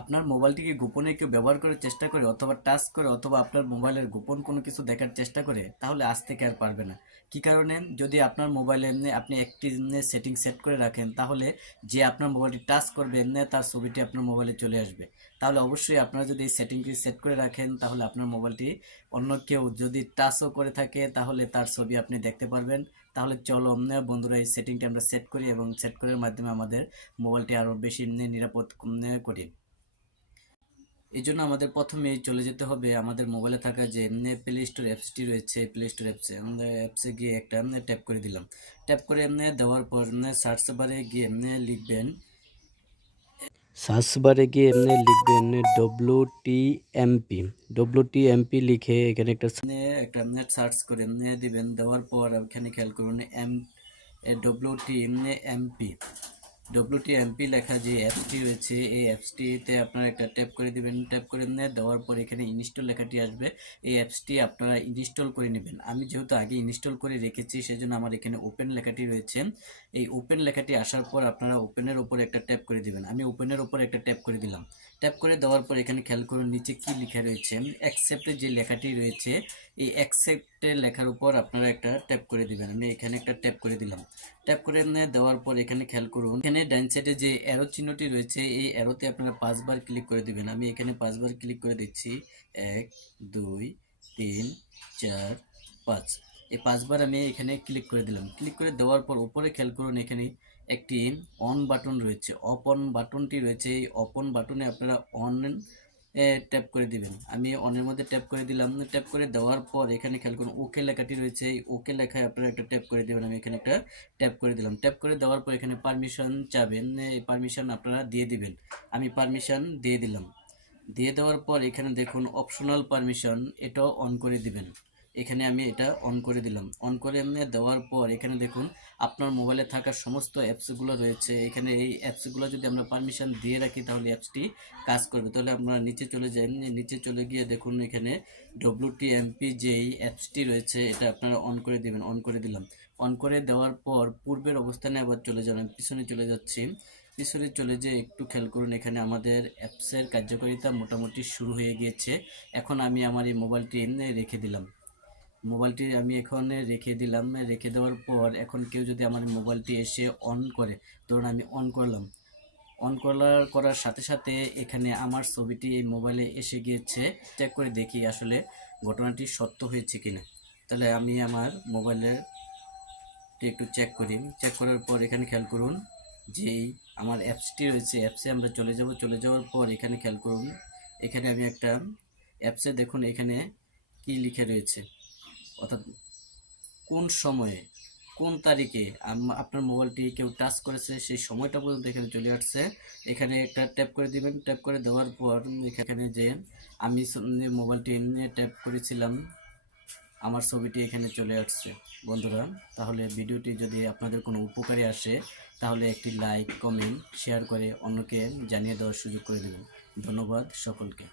আপনার মোবাইলটিকে গোপনে কেউ ব্যবহার করার চেষ্টা করে অথবা টাচ করে অথবা আপনার মোবাইলের গোপন কোনো কিছু দেখার চেষ্টা করে, তাহলে আজ থেকে আর পারবে না। কি কারণে? যদি আপনার মোবাইলে এমনি আপনি একটি সেটিং সেট করে রাখেন, তাহলে যে আপনার মোবাইলটি টাচ করবে তার ছবিটি আপনার মোবাইলে চলে আসবে। তাহলে অবশ্যই আপনারা যদি এই সেটিংটি সেট করে রাখেন, তাহলে আপনার মোবাইলটি অন্য কেউ যদি টাচও করে থাকে, তাহলে তার ছবি আপনি দেখতে পারবেন। তাহলে চলো বন্ধুরা এই সেটিংটি আমরা সেট করি এবং সেট করার মাধ্যমে আমাদের মোবাইলটি আরও বেশি নিরাপদ করি। এই জন্য আমাদের প্রথমে চলে যেতে হবে আমাদের মোবাইলে থাকা যে প্লে স্টোর অ্যাপসটি রয়েছে প্লে স্টোর অ্যাপসে আমরা অ্যাপসে গিয়ে একটা ট্যাপ করে দিলাম। ট্যাপ করে এমনি দেওয়ার পর সার্চ বারে গিয়ে এমনি লিখবেন সার্চ বারে গিয়ে এমনি লিখবেন W T M P W T M P লিখে এখানে একটা একটা সার্চ করে এমনি দিবেন। দেওয়ার পর এখানে খেয়াল করুন এম ডব্লিউ টি এমনি এমপি ডব্লিউটি এমপি লেখা যে অ্যাপসটি রয়েছে, এই অ্যাপসটিতে আপনারা একটা ট্যাপ করে দিবেন। ট্যাপ করে দেওয়ার পর এখানে ইনস্টল লেখাটি আসবে। এই অ্যাপসটি আপনারা ইনস্টল করে নেবেন। আমি যেহেতু আগে ইনস্টল করে রেখেছি, সেজন্য আমার এখানে ওপেন লেখাটি রয়েছে। এই ওপেন লেখাটি আসার পর আপনারা ওপেনের উপর একটা ট্যাপ করে দিবেন। আমি ওপেনের উপর একটা ট্যাপ করে দিলাম। ট্যাপ করে দেওয়ার পর এখানে খেয়াল করুন, নিচে কি লেখা রয়েছে? অ্যাকসেপ্টের যে লেখাটি রয়েছে, এই অ্যাকসেপ্টের লেখার উপর আপনারা একটা ট্যাপ করে দিবেন। আমি এখানে একটা ট্যাপ করে দিলাম। ট্যাপ করে দেওয়ার পর এখানে খেয়াল করুন, এখানে ডাইন সাইডে যে অ্যারো চিহ্নটি রয়েছে, এই অ্যারোতে আপনারা পাঁচবার ক্লিক করে দিবেন। আমি এখানে পাঁচবার ক্লিক করে দিচ্ছি। এক, দুই, তিন, চার, পাঁচ। এই পাঁচবার আমি এখানে ক্লিক করে দিলাম। ক্লিক করে দেওয়ার পর উপরে খেয়াল করুন, এখানে একটি অন বাটন রয়েছে। অপ অন বাটনটি রয়েছে। এই অপন বাটনে আপনারা অন ট্যাপ করে দিবেন। আমি অনের মধ্যে ট্যাপ করে দিলাম। ট্যাপ করে দেওয়ার পর এখানে খেয়াল করুন ওকে লেখাটি রয়েছে। এই ওকে লেখায় আপনারা একটা ট্যাপ করে দেবেন। আমি এখানে একটা ট্যাপ করে দিলাম। ট্যাপ করে দেওয়ার পর এখানে পারমিশন চাবেন। এই পারমিশন আপনারা দিয়ে দিবেন। আমি পারমিশন দিয়ে দিলাম। দিয়ে দেওয়ার পর এখানে দেখুন অপশনাল পারমিশন এটাও অন করে দিবেন। এখানে আমি এটা অন করে দিলাম। অন করে এমনি দেওয়ার পর এখানে দেখুন, আপনার মোবাইলে থাকা সমস্ত অ্যাপসগুলো রয়েছে। এখানে এই অ্যাপসগুলো যদি আমরা পারমিশন দিয়ে রাখি, তাহলে অ্যাপসটি কাজ করবে। তাহলে আপনারা নিচে চলে যান নিচে চলে গিয়ে দেখুন, এখানে ডব্লিউটি এমপি যেই অ্যাপসটি রয়েছে। এটা আপনারা অন করে দেবেন অন করে দিলাম। অন করে দেওয়ার পর পূর্বের অবস্থানে আবার চলে যাবেন। পিছনে চলে যাচ্ছি। পিছনে চলে যে একটু খেয়াল করুন, এখানে আমাদের অ্যাপসের কার্যকারিতা মোটামুটি শুরু হয়ে গিয়েছে। এখন আমি আমার এই মোবাইলটি রেখে দিলাম। মোবাইলটি আমি এখন রেখে দিলাম। রেখে দেওয়ার পর এখন কেউ যদি আমার মোবাইলটি এসে অন করে, ধরুন আমি অন করলাম। অন করার করার সাথে সাথে এখানে আমার ছবিটি এই মোবাইলে এসে গিয়েছে। চেক করে দেখি আসলে ঘটনাটি সত্য হয়েছে কিনা। তাহলে আমি আমার মোবাইলের একটু চেক করি। চেক করার পর এখানে খেয়াল করুন যে আমার অ্যাপসটি রয়েছে। অ্যাপসে আমরা চলে যাব। চলে যাওয়ার পর এখানে খেয়াল করুন। এখানে আমি একটা অ্যাপসে দেখুন এখানে কি লিখে রয়েছে। অর্থাৎ কোন সময়ে, কোন তারিখে আপনার মোবাইলটি কেউ টাচ করেছে, সেই সময়টা পর্যন্ত এখানে চলে আসছে। এখানে একটা ট্যাপ করে দিবেন। ট্যাপ করে দেওয়ার পর এখানে যে আমি মোবাইলটি ট্যাপ করেছিলাম, আমার ছবিটি এখানে চলে আসছে। বন্ধুরা, তাহলে ভিডিওটি যদি আপনাদের কোনো উপকারী আসে, তাহলে একটি লাইক, কমেন্ট, শেয়ার করে অন্যকে জানিয়ে দেওয়ার সুযোগ করে দেবেন। ধন্যবাদ সকলকে।